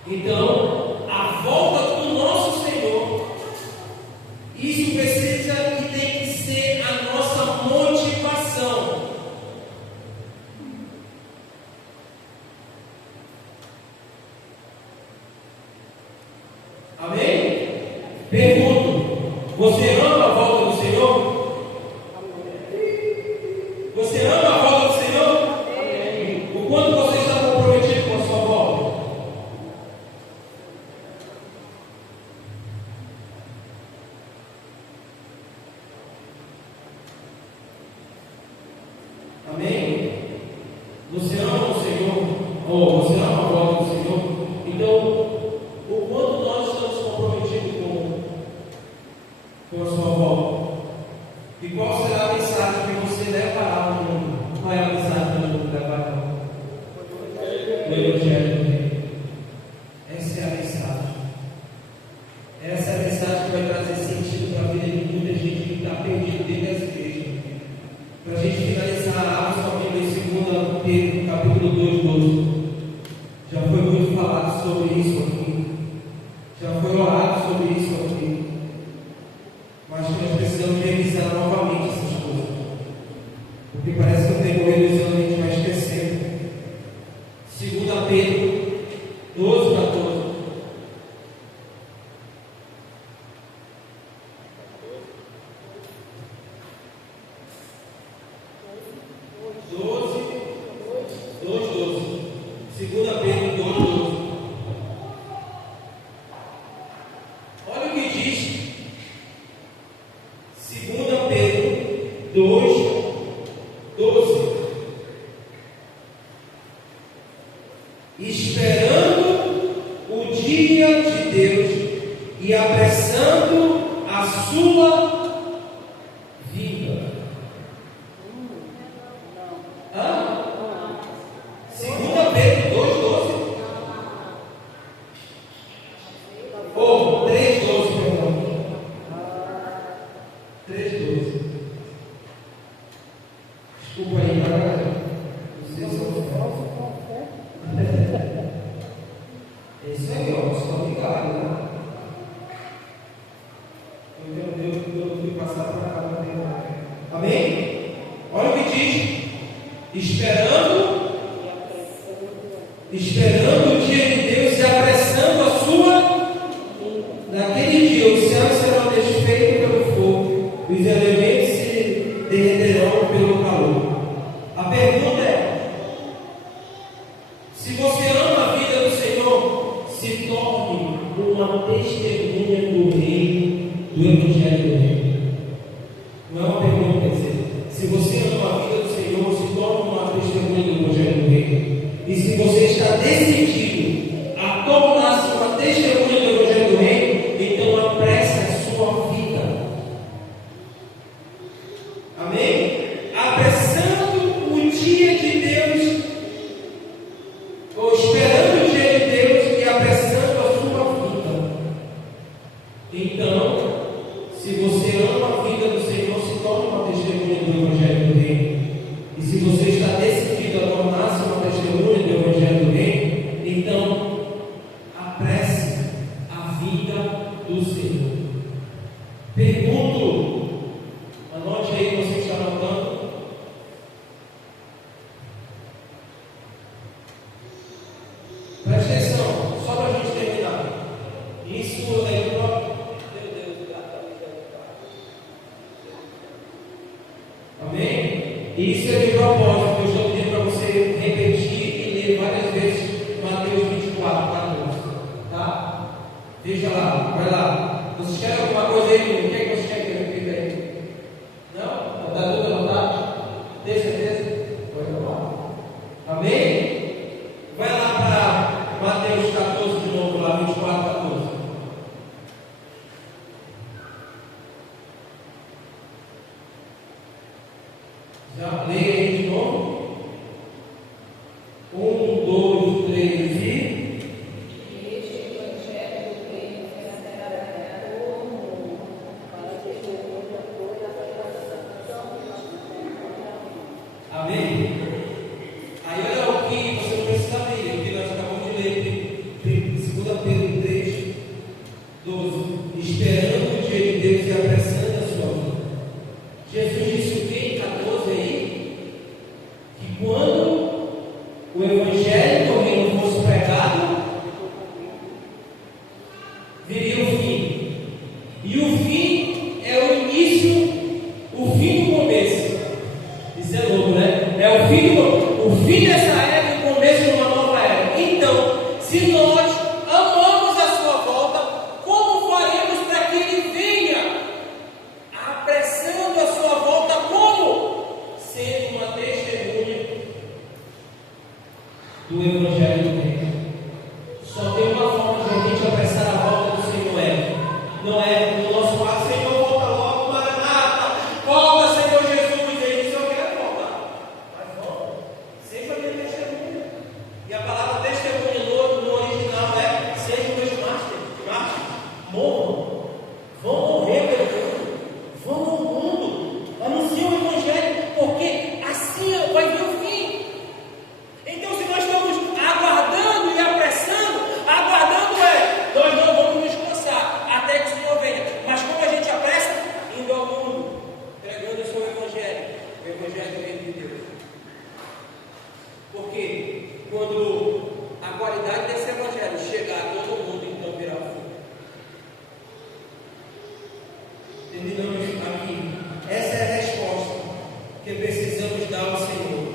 Então, a volta do nosso Senhor, isso precisa e tem que ser a nossa motivação. Amém? Pergunto: você ama a volta do Senhor? Você ama a volta do Senhor? O quanto você está comprometido com a sua volta? Amém? Você ama o Senhor? Ou você ama a volta do Senhor? Então, o quanto nós estamos comprometidos com a sua volta? E qual será a mensagem que você levará ao mundo? Qual é a mensagem que o mundo levará? O Evangelho do Reino. Essa é a mensagem. Essa é a mensagem que vai trazer sentido para a vida de muita gente que está perdida dentro das igrejas. Para a gente finalizar, abra sua Bíblia em 2 Pedro, capítulo 2, 12. Já foi muito falado sobre isso aqui. Já foi orado sobre isso aqui. Mas que nós precisamos revisar novamente essas coisas. Porque parece que o decorrer dos anos a gente vai esquecendo. 2 Pedro 12, 14. Olha o que diz 2 Pedro 2, 12. Esperando o dia de Deus e apressando a sua vinda. Hã? 2 Pedro 2, 12. Ou 3, 12, perdão. 3, 12. Desculpa aí, galera. Vocês são falsos. É isso aí, ó. Só ligado, né? Eu fui passar para cá também. Amém? Olha o que diz. Esperando o dia de Deus e apressando a sua. Naquele dia os céus serão desfeitos pelo fogo, os elementos se derreterão pelo calor. A pergunta é: se você ama a vida do Senhor, se torne uma testemunha do reino, do Evangelho do Reino. Não é uma pergunta, quer dizer, se você ama a vida do Senhor, se torne uma testemunha do Evangelho do Reino. E se você está decidido a tornar-se uma testemunha do Evangelho do Reino, então apresse a sua vida. Amém? Apressando o dia de Deus, ou esperando o dia de Deus e apressando a sua vida. Então, se você ama a vida do Senhor, se torne uma testemunha do Evangelho do Reino. E se você está decidido a tornar-se uma testemunha do Evangelho do Reino, então apresse a vida do Senhor. Pergunto, anote aí, você está anotando. Preste atenção, só para a gente terminar. Isso é próprio. Amém? Isso é de propósito. Eu estou pedindo para você repetir e ler várias vezes Mateus 24, 14. Tá? Veja lá, vai lá. Vocês querem alguma coisa aí? O que é que vocês querem que eu repita aí? Não? Está tudo anotado? Tem certeza? Vai lá. Amém? Vai lá para Mateus 14 de novo, lá, 24, 14. Já leia aí de novo. 1, 2, 3 e. Este Evangelho do Reino será pregado a todo mundo, para testemunha toda a Amém? Aí olha o que você precisa ler, o que nós acabamos de ler, 2 Pedro 3, 12. Esperando o dia de Deus e apressando a sua vida. Jesus disse o que em 14 aí? Que quando o Evangelho do Reino fosse pregado, viria o fim. E o fim é o início, o fim do começo. Isso é louco, né? É o fim dessa era e o começo de uma nova era. Então, se nós amamos a sua volta, como faremos para que ele venha? Apressando a sua volta, como? Sendo uma testemunha do Evangelho do Reino. Só tem uma forma de a gente apressar a volta do Senhor, não é no nosso lado, Senhor, volta logo, Maranata, volta, Senhor Jesus, ele disse, eu quero voltar, mas volta, seja minha testemunha. E a palavra testemunha no original é, seja meus mártires, morram, vão morrer pelo mundo, vão ao mundo, anunciam o Evangelho, porque assim vai vir o fim. Então, se nós estamos aguardando e apressando, nós não vamos nos cansar até que o Senhor venha. Mas como a gente apressa? Indo ao mundo, pregando o seu Evangelho, o Evangelho do Reino de Deus. Porque quando a qualidade desse Evangelho chegar a todo mundo, então virá o fim. Terminamos aqui. Essa é a resposta que precisamos dar ao Senhor.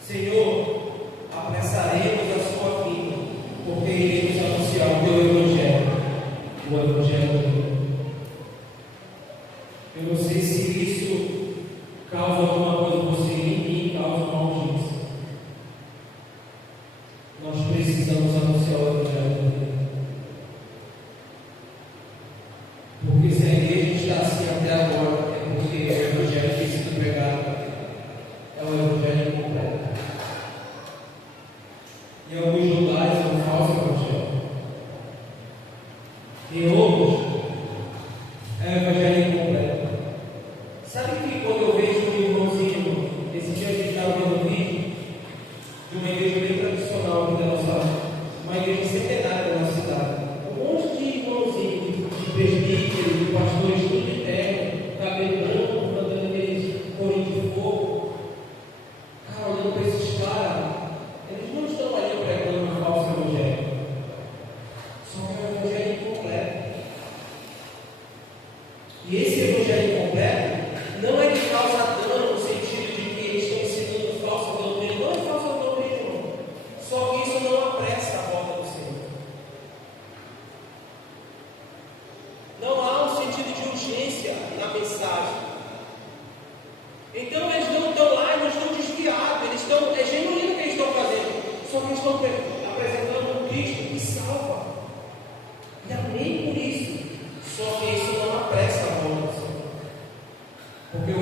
Senhor, apressaremos a sua vinda, porque iremos anunciar o teu Evangelho, o Evangelho do Reino. Eu não sei se isso causa alguma coisa em você e causa uma urgência. Nós precisamos anunciar o Evangelho do Reino. Porque se a igreja está assim até agora, é porque o Evangelho tem sido pregado, é o Evangelho incompleto. Em alguns lugares é um falso Evangelho. Em outros é o Evangelho incompleto. Sabe que quando eu vejo um irmãozinho, esse dia a gente estava vendo um vídeo de uma igreja bem tradicional aqui da nossa, uma igreja centenária da nossa cidade. Um monte de irmãozinhos, de presbíteros, de pastores, tudo de terno, cabelo branco, mandando aqueles corinhos de fogo. Cara, olhando para esses caras, eles não estão ali pregando um falso Evangelho. Só que é um Evangelho incompleto. E esse Evangelho incompleto não é que causa dano no sentido de que eles estão ensinando falsa doutrina. Não é falsa doutrina, não. Só que isso não apressa a volta do Senhor. Não há um sentido de urgência na mensagem. Então eles não estão lá e não estão desviados. É genuíno o que eles estão fazendo. Só que eles estão apresentando um Cristo que salva. E amém por isso. Só que isso não apressa a volta do Senhor. Porque o